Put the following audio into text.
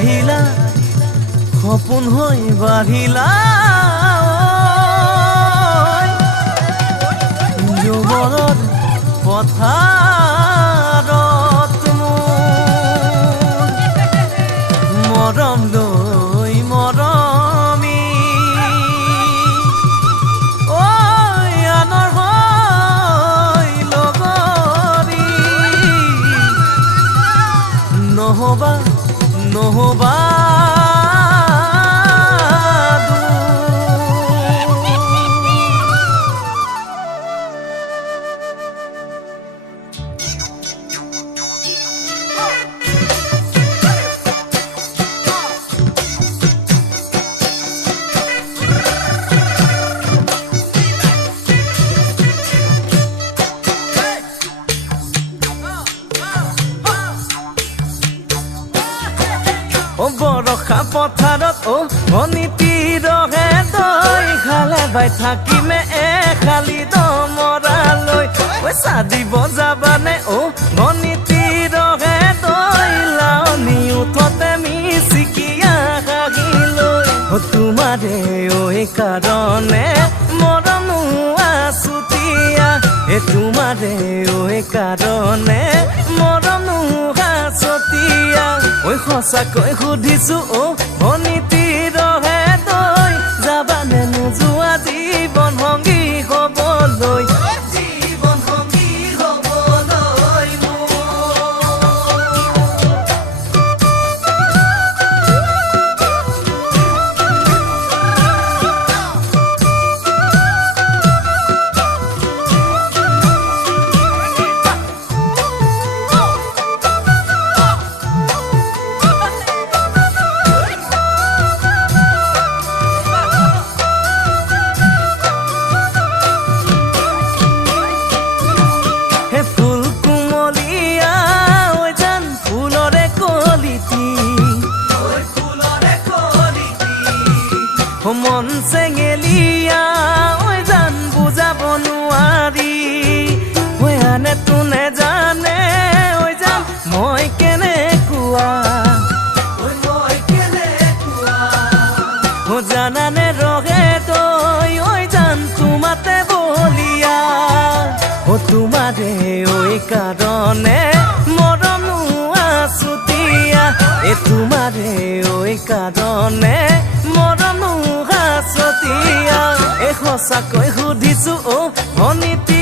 আহিলা সপোন হৈ বাঢ়িলা যৌৱনত পথাৰত মৰম লৈ মৰমি আনৰ হৈ লগৰী নহবা নহবা বৰষা পথাৰত অনিতিৰহে দৈ খালে বাই থাকিমে খালি দমৰালৈ পইচা দিব যাবানে অনিতিৰহে দৈ লাৱনি উঠতে মিচিকিয়া হাগিলৈ তোমাৰে কাৰণে মৰম আছুতীয়া তোমাৰে কাৰণে মৰম আছুতীয়া সঁচাকৈ সুধিছো অনিতিৰহে দৈ যাবানে নোযোৱা জীৱন সংগী হ'বলৈ জীৱন সংগী হ'বলৈ মন চেঙেলিয়া জান বুজাব নোৱাৰি আনে তোনে জানে জান মই কেনেকুৱা জানানে ৰহে তই জান তোমাতে বলিয়া তোমাৰে কাৰণে মৰম আছুতীয়া তোমাৰে কাৰণে মৰম সঁচাকৈ সুধিছো অনিতি